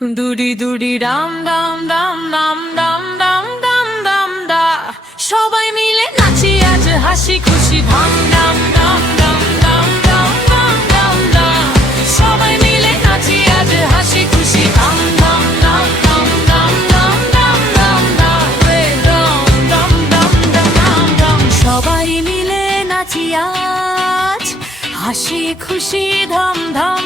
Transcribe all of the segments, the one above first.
দুরি দুরি ডাম ডাম ডাম ডাম ডাম ডাম ডাম ডাম ডা, সবাই মিলে নাচি আজ হাসি খুশি ধাম ডাম ডাম ডাম ডাম ডাম ডাম ডাম ডা, সবাই মিলে নাচি আজ হাসি খুশি ধাম ডাম ডাম ডাম ডাম ডাম ডাম ডাম ডা, রে ডাম ডাম ডাম ডাম ডাম ডাম, সবাই মিলে নাচি আজ হাসি খুশি ধাম ধাম,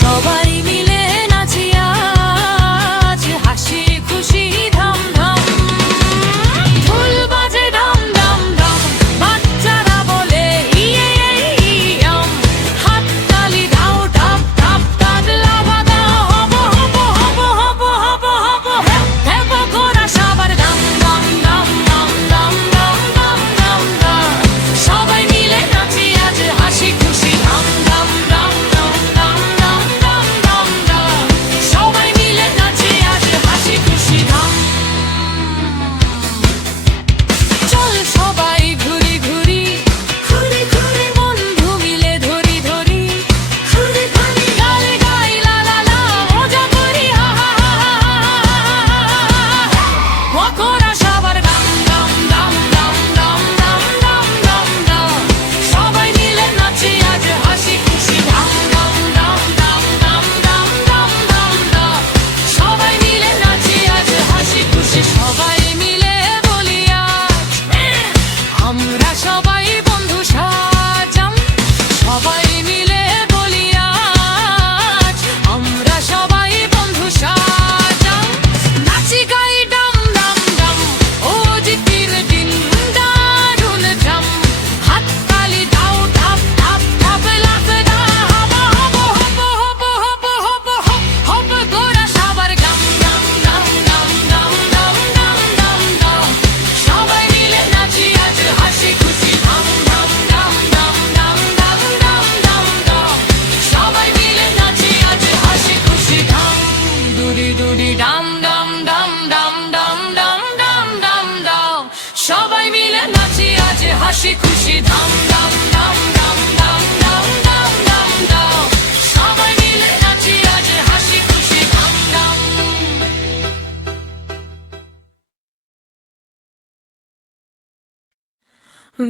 সবাই মিলে নাচি আজ হাসি খুশি ধাম ধাম, ঢোল বাজে ধাম ধাম ধাম, বাচ্চারা বলে ইয়ে ইয়াম, হাত তালি দাও টাপ টাপ তাবলা বাজাও, হব হব হব হব হব হব হেব গোরা সবার দাম দাম দাম দাম দাম দাম দাম দাম দাম, সবাই মিলে নাচি আজ হাসি খুশি ধাম ধাম দাম দাম দাম দাম দাম দাম দাম, সবাই মিলে নাচি আজ হাসি খুশি ধাম। চল সবাই ঘুরি ঘুরি ঘুরি ঘুরি, বন্ধু মিলে ধরি ধরি ঘুরি ঘুরি, গান গাই লা লা লা, মজা করি হা হা হা হা, মকরা সবার দাম দাম দাম দাম দাম দাম দাম দাম দাম, সবাই মিলে নাচি আজ হাসি খুশি ধাম দাম দাম দাম দাম দাম দাম দাম দাম, সবাই মিলে নাচি আজ হাসি খুশি, সবাই মিলে বলি আজ আমরা সবাই বন্ধু সাজাম, সবাই মিলে বলি আজ আমরা সবাই বন্ধু সাজাম, নাচি গাই ডাম ডাম ডাম, ও জিতির দিন দারুণ জাম, হাত তালি দাও টাপ টাপ তাবলা বাজাও, হব হব হব হব হব হব হব গোরা সবার গাম গাম গাম গাম গাম গাম গাম গাম গাম, সবাই মিলে নাচি আজ হাসি খুশি ধাম ধাম দাম দাম দাম দাম দাম দাম দাম, সবাই মিলে নাচি আজ হাসি খুশি ধাম, দুরি দুরি ডাম ডাম ডাম ডাম ডাম ডাম ডাম ডাম ডাম, সবাই মিলে নাচি আজ হাসি খুশি ধাম ডাম ডাম ডাম ডাম ডাম ডাম ডাম ডাম, সবাই মিলে নাচি আজ হাসি খুশি ধাম ডাম।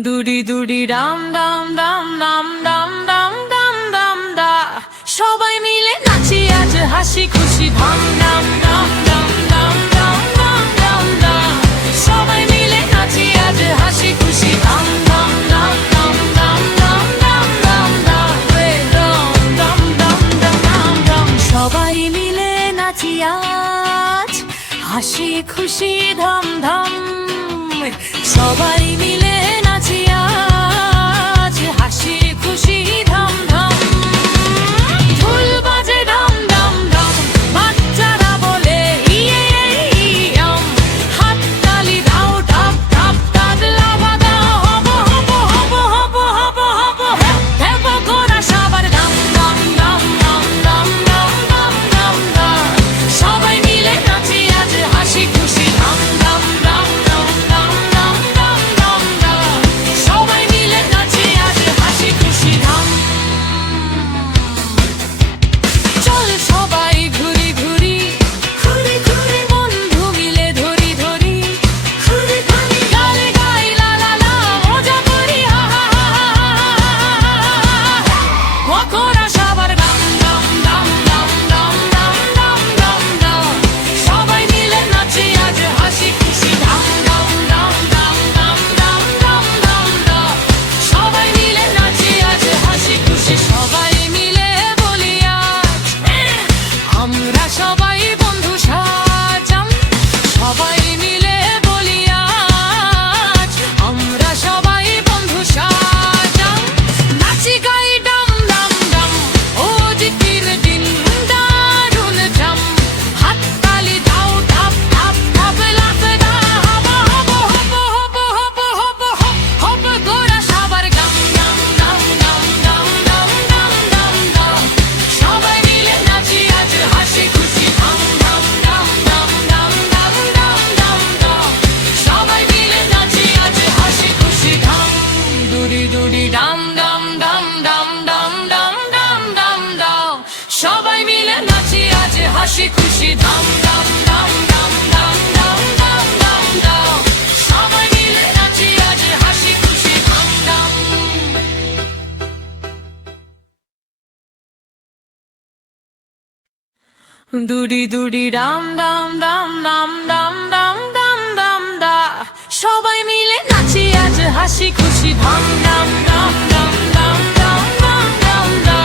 দুরি দুরি ডাম ডাম ডাম ডাম ডাম ডাম ডাম ডাম ডা, সবাই মিলে নাচি আজ হাসি খুশি ধাম ডাম ডাম ডাম ডাম ডাম ডাম ডাম ডা, সবাই মিলে নাচি আজ হাসি খুশি ধাম ডাম ডাম ডাম ডাম ডাম ডাম ডাম ডা, রে ডাম ডাম ডাম ডাম ডাম ডাম, সবাই মিলে নাচি আজ হাসি খুশি ধাম ধাম, সবাই মিলে নাচি আজ হাসি খুশি ধাম ধাম, ঢোল বাজে ধাম ধাম ধাম, বাচ্চারা বলে ইয়ে ইয়াম, হাত তালি দাও টাপ টাপ তাবলা বাজাও, হব হব হব হব হব হব হেব গোরা সবার দাম দাম দাম দাম দাম দাম দাম দাম দাম, সবাই মিলে নাচি আজ হাসি খুশি ধাম দাম দাম দাম দাম দাম দাম দাম দাম, সবাই মিলে নাচি আজ হাসি খুশি ধাম। চল সবাই ঘুরি ঘুরি ঘুরি ঘুরি, বন্ধু মিলে ধরি ধরি ঘুরি ঘুরি, গান গাই লা লা লা, মজা করি হা হা হা হা, মকরা সবার দাম দাম দাম দাম দাম দাম দাম দাম দাম, সবাই মিলে নাচি আজ হাসি খুশি ধাম দাম দাম দাম দাম দাম দাম দাম দাম, সবাই মিলে নাচি আজ হাসি খুশি, সবাই মিলে বলি আজ আমরা সবাই বন্ধু সাজাম, সবাই মিলে বলি আজ আমরা সবাই বন্ধু সাজাম, নাচি গাই ডাম ডাম ডাম, ও জিতির দিন দারুণ জাম, হাত তালি দাও টাপ টাপ তাবলা বাজাও, হব হব হব হব হব হব হব গোরা সবার গাম গাম গাম গাম গাম গাম গাম গাম গাম, সবাই মিলে নাচি আজ হাসি খুশি ধাম ধাম দাম দাম দাম দাম দাম দাম দাম, সবাই মিলে নাচি আজ হাসি খুশি ধাম, দুরি দুরি ডাম ডাম ডাম ডাম ডাম ডাম ডাম ডাম ডাম, সবাই মিলে নাচি আজ হাসি খুশি ধাম ধাম ধাম ধাম ধাম ধাম ধাম ধাম ধাম সবাই মিলে নাচি আজ হাসি খুশি ধাম ধাম দুরি দুরি রাম রাম রাম রাম রাম রাম রাম রাম দা সবাই মিলে নাচি আজ হাসি খুশি ধাম ধাম ধাম ধাম ধাম ধাম ধাম ধাম দা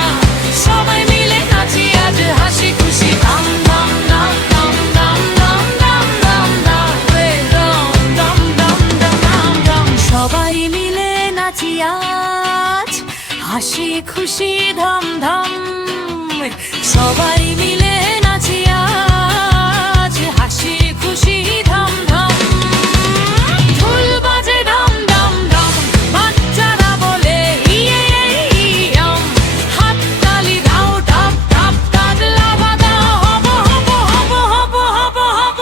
সবাই মিলে নাচি আজ হাসি খুশি ধাম ধাম ধাম ধাম ধাম ধাম ধাম ধাম দা রে রাম ধাম ধাম ধাম ধাম ধাম সবাই মিলে নাচি আজ হাসি খুশি ধাম ধাম সবাই মিলে নাচি আজ হাসি খুশি ধাম ধাম ঢোল বাজে ধাম ধাম ধাম বাচ্চারা বলে ইয়ে ইয়াম হাত তালি দাও টাপ টাপ তাবলা বাজাও হব হব হব হব হব হব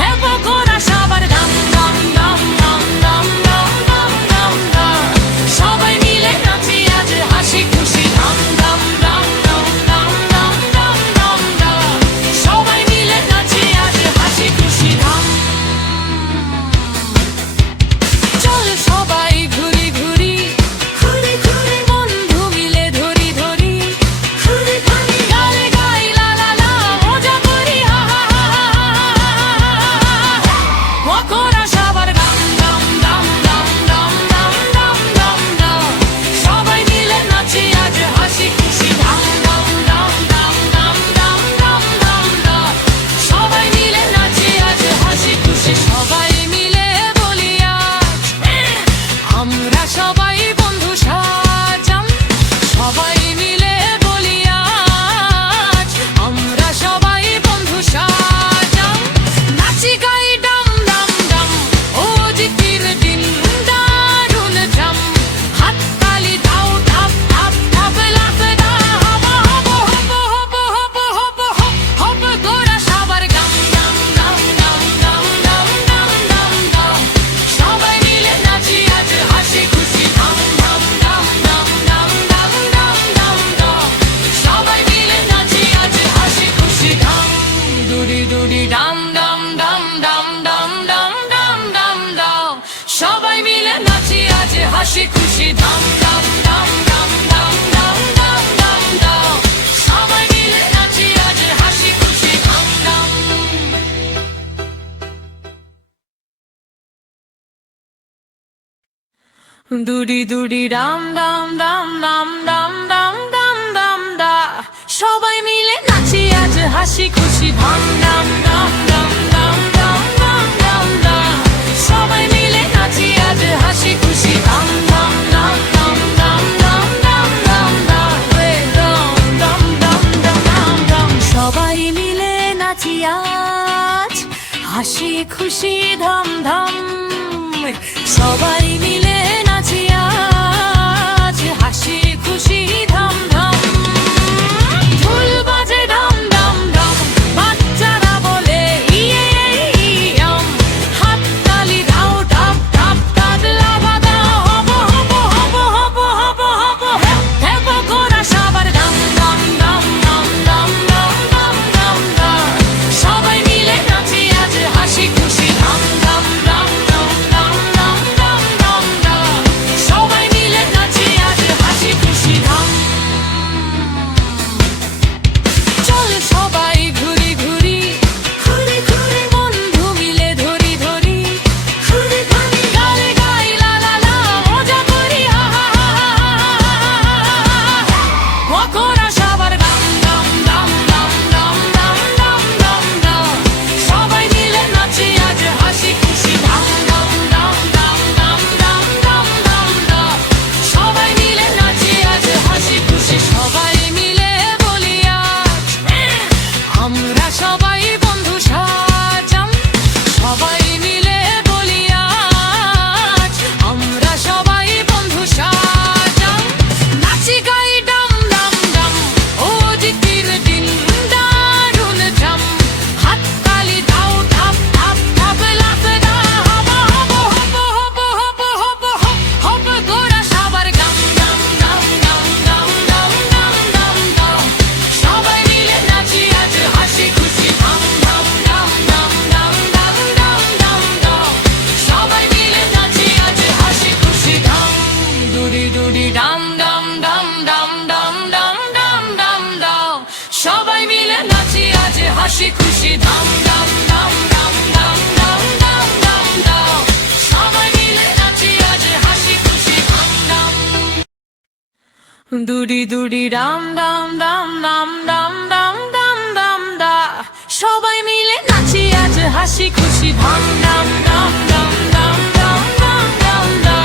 হেব গোরা সবার ধাম ধাম ধাম ধাম ধাম ধাম ধাম ধাম ধাম সবাই মিলে নাচি আজ হাসি খুশি ধাম ধাম ধাম ধাম ধাম ধাম ধাম ধাম ধাম সবাই মিলে নাচি আজ হাসি খুশি ধাম চল সবাই ঘুরি ঘুরি ঘুরি ঘুরি বন্ধু মিলে ধরি ধরি ঘুরি ঘুরি গান গাই লা লা লা মজা করি হা হা হা মকরা সবার দাম দাম দাম দাম দাম দাম দাম দাম দাম সবাই মিলে নাচি আজ হাসি খুশি ধাম দাম দাম দাম দাম দাম দাম দাম দাম সবাই মিলে নাচি আজ হাসি খুশি সবাই মিলে বলি আজ আমরা সবাই বন্ধু সাজাম সবাই মিলে বলি আজ আমরা সবাই বন্ধু সাজাম নাচি গাই ডাম ডাম ডাম ও জিতির দিন দারুণ জাম হাত তালি দাও টাপ টাপ টাবলা বাজা হব হব হব হব হব হব হব গোরা সবার গাম গাম গাম গাম গাম গাম গাম গাম গাম সবাই মিলে নাচি আজ হাসি খুশি ধাম ধাম ধাম ধাম ধাম ধাম ধাম ধাম ধাম সবাই মিলে নাচি আজ হাসি খুশি ধাম দুরি দুরি ডাম ডাম ডাম ডাম ডাম ডাম ডাম ডাম ডাম সবাই মিলে নাচি আজ হাসি খুশি ধাম ডাম ডাম ডাম ডাম ডাম ডাম ডাম ডাম সবাই মিলে নাচি আজ হাসি খুশি ধাম ডাম দুরি দুরি রাম রাম রাম রাম রাম রাম রাম রাম দা সবাই মিলে নাচি আজ হাসি খুশি ধাম ডাম ডাম ডাম ডাম ডাম ডাম ডাম দা সবাই মিলে নাচি আজ হাসি খুশি ধাম ডাম ডাম ডাম ডাম ডাম ডাম ডাম দা রে রাম ডাম ডাম ডাম ডাম ডাম সবাই মিলে নাচি আজ হাসি খুশি ধাম ধাম সবাই মিলে নাচি আজ হাসি খুশি ধাম ধাম ঢোল বাজে ধাম ধাম ধাম বাচ্চারা বলে ইয়ে ইয়াম হাত তালি দাও টাপ টাপ তাবলা বাজাও হব হব হব হব হব হব হেব গোরা সবার ধাম ধাম ধাম ধাম ধাম ধাম ধাম ধাম ধাম সবাই মিলে নাচি আজ হাসি খুশি ধাম ধাম ধাম ধাম ধাম ধাম ধাম ধাম হাসি খুশি ধাম ধাম ধাম ধাম ধাম ধাম ধাম ধাম ধাম সবাই মিলে নাচি আজ হাসি খুশি ধাম ধাম দুরি দুরি রাম রাম রাম রাম রাম রাম রাম রাম দা সবাই মিলে নাচি আজ হাসি খুশি ধাম ধাম ধাম ধাম ধাম ধাম ধাম ধাম দা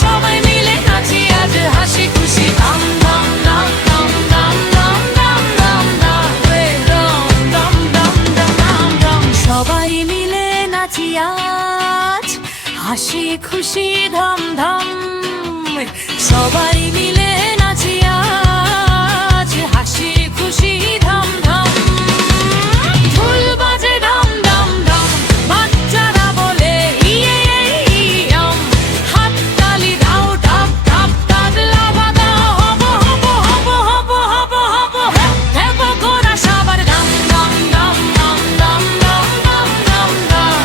সবাই মিলে নাচি আজ হাসি খুশি ধাম ধাম ধাম ধাম ধাম ধাম ধাম ধাম দা রে রাম রাম রাম রাম রাম সবাই মিলে নাচি আজ হাসি খুশি ধাম ধাম সবাই মিলে নাচি আজ হাসি খুশি ধাম ধাম ঢোল বাজে ধাম ধাম ধাম বাচ্চারা বলে ইয়ে ইয়াম হাততালি দাও ধাপ ধাপ তাদলা বাদা হব হব হব হব হব হব হেব গোরা সবার ধাম ধাম ধাম ধাম ধাম ধাম ধাম ধাম ধাম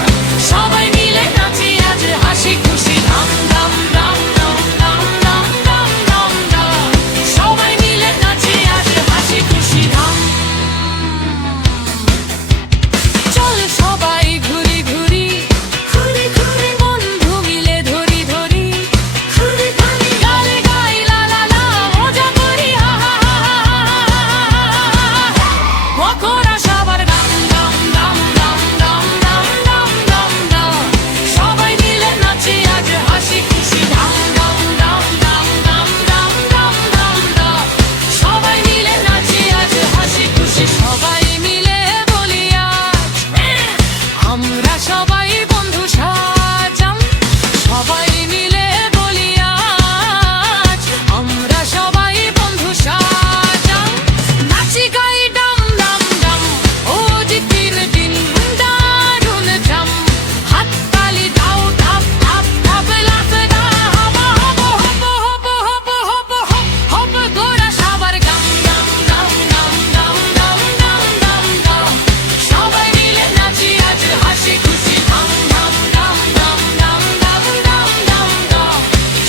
সবাই মিলে নাচি আজ হাসি খুশি ধাম ধাম ধাম ধাম ধাম ধাম ধাম ধাম ধাম সবাই মিলে নাচি আজ হাসি খুশি ধাম চল সবাই ঘুরি ঘুরি ঘুরি ঘুরি বন্ধু মিলে ধরি ধরি ঘুরি ঘুরি গালে গাই লা লা লা মজা করি হা হা হা মকরা সবার দাম দাম দাম দাম দাম দাম দাম দাম দাম সবাই মিলে নাচি আজ হাসি খুশি ধাম দাম দাম দাম দাম দাম দাম দাম দাম সবাই মিলে নাচি আজ হাসি খুশি সবাই মিলে বলি আজ আমরা সবাই বন্ধু সাজাম সবাই মিলে বলি আজ আমরা সবাই বন্ধু সাজাম নাচি গাই ডাম ডাম ডাম ও জি তিন দিন দারুণ জাম হাততালি দাও ধাপ ধাপ ধাপ লাফ দা হব হব হব হব হব হব হব গোরা সবার গাম গাম গাম গাম গাম গাম গাম গাম গাম সবাই মিলে নাচি আজ হাসি খুশি ধাম ধাম ধাম ধাম ধাম ধাম ধাম ধাম ধাম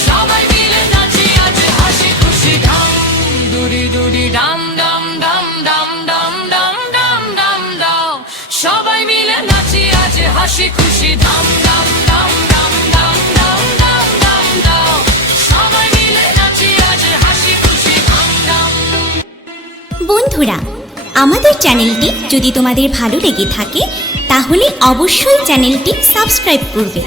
সবাই মিলে নাচি আজ হাসি খুশি ধাম দুরি দুরি ডাম ডাম ডাম ডাম ডাম ডাম ডাম ডাম ডাম সবাই মিলে নাচি আজ হাসি খুশি ধাম ডাম ডাম ডাম ডাম ডাম ডাম ডাম ডাম সবাই মিলে নাচি আজ হাসি খুশি ধাম ডাম বন্ধুরা, আমাদের চ্যানেলটি যদি তোমাদের ভালো লেগে থাকে তাহলে অবশ্যই চ্যানেলটি সাবস্ক্রাইব করবে।